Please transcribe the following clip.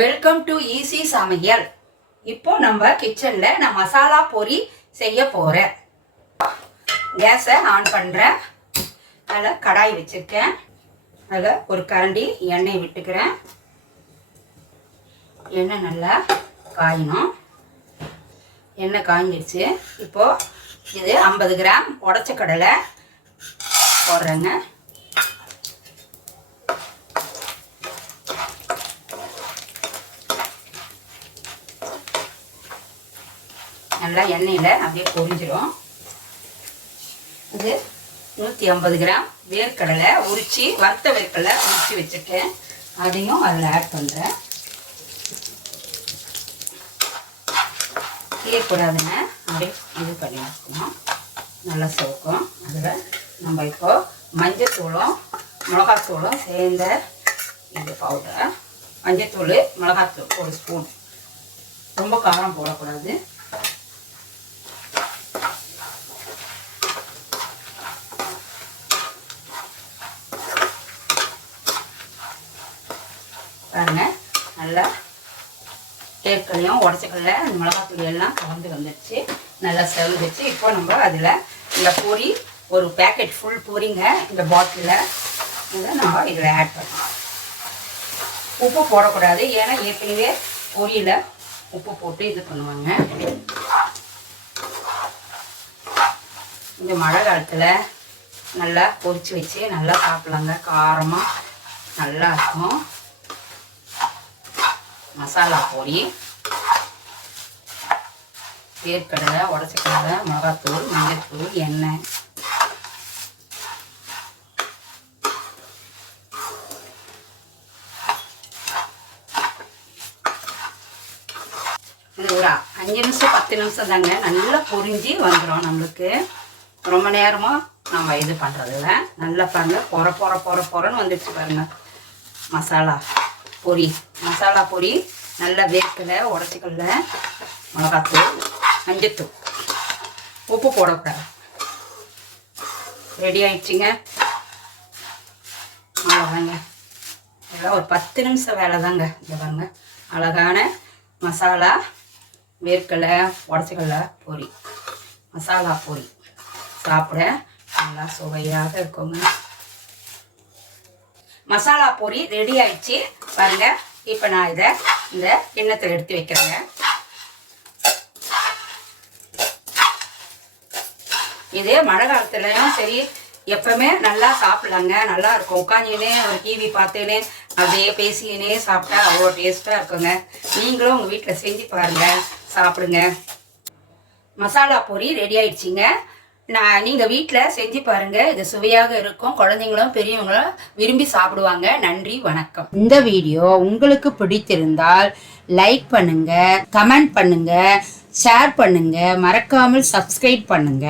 Welcome to easy சமையல். இப்போ நம்ம கிச்சன்ல நான் மசாலா பொரி செய்ய போறேன். கேஸை ஆன் பண்றேன். அதில் கடாய் வச்சிருக்கேன். அதில் ஒரு கரண்டி எண்ணெய் விட்டுக்கிறேன். எண்ணெய் நல்லா காயணும். எண்ணெய் காய்ஞ்சிடுச்சு. இப்போ இது 50 கிராம் உடச்ச கடலை போடுறேங்க. நல்லா எண்ணெயில் அப்படியே பொரிஞ்சிடும். இது 150 கிராம் வேர்க்கடலை உரித்து வறுத்த வேர்க்கடலை உரித்து வச்சுருக்கேன். அதையும் அதில் ஆட் பண்ணுறேன். கீழக்கூடாதுங்க, அப்படியே இது பண்ணி வச்சுக்கணும். நல்லா சோக்கும். அதில் நம்ம இப்போது மஞ்சத்தூளும் மிளகாத்தூளும் சேர்ந்த இது பவுடர். மஞ்சத்தூள் மிளகாத்தூள் 1 ஸ்பூன். ரொம்ப காரம் போடக்கூடாது. பாருங்க, நல்லா தேக்கலையும் உடச்சக்கல்ல அந்த மிளகாத்தூள் எல்லாம் கலந்து வந்துடுச்சு. நல்லா செவந்துச்சு. இப்போ நம்ம அதில் இந்த பொரி ஒரு பேக்கெட் ஃபுல் பொரிங்க இந்த பாட்டிலில் இதை நம்ம இதில் ஆட் பண்ணலாம். உப்பு போடக்கூடாது, ஏன்னா ஏற்கனவே பொரியில் உப்பு போட்டு இது பண்ணுவாங்க. இந்த மழை காலத்தில் நல்லா பொரிச்சு வச்சு நல்லா சாப்பிட்லாங்க. காரமாக நல்லா இருக்கும். மசாலா பொரி, வேர்க்கடலை உடச்சக்கடலை மிளகாத்தூள் மஞ்சத்தூள் எண்ணெய். இது ஒரு 5 நிமிஷம் 10 நிமிஷம் தாங்க நல்லா பொரிஞ்சு வந்துடும். நம்மளுக்கு ரொம்ப நேரமாக நம்ம இது பண்ணுறதில்ல. நல்லா பாருங்க, பொறன்னு வந்துடுச்சு பாருங்க. மசாலா பொரி நல்லா வேர்க்கடலை உடச்சிக்கடலை மிளகாத்தூள் மஞ்சத்தூள் உப்பு போடக்கூடாது. ரெடி ஆயிடுச்சுங்க. அவ்வளோதாங்க. இதெல்லாம் ஒரு 10 நிமிஷம் வேலை தாங்க. இதை பாருங்க, அழகான மசாலா வேர்க்கடலை உடச்சிக்கடலை பொரி, மசாலா பொரி சாப்பிட நல்லா சுவையாக இருக்குங்க. மசாலா பொரி ரெடி ஆயிடுச்சு பாருங்க. இப்போ நான் இதை இந்த கிண்ணத்தில் எடுத்து வைக்கிறேங்க. இது மழை காலத்துலையும் சரி எப்பவுமே நல்லா சாப்பிட்லாங்க. நல்லா இருக்கும். உட்காந்துனே ஒரு டிவி பார்த்துன்னு அப்படியே பேசினே சாப்பிட்டா அவ்வளோ டேஸ்ட்டாக இருக்குங்க. நீங்களும் உங்கள் வீட்டில் செஞ்சு பாருங்கள், சாப்பிடுங்க. மசாலா பொரி ரெடி ஆயிடுச்சிங்க. நீங்கள் வீட்டில் செஞ்சு பாருங்கள். இது சுவையாக இருக்கும். குழந்தைங்களும் பெரியவங்களும் விரும்பி சாப்பிடுவாங்க. நன்றி, வணக்கம். இந்த வீடியோ உங்களுக்கு பிடித்திருந்தால் லைக் பண்ணுங்க, கமெண்ட் பண்ணுங்க, ஷேர் பண்ணுங்க, மறக்காமல் சப்ஸ்கிரைப் பண்ணுங்க.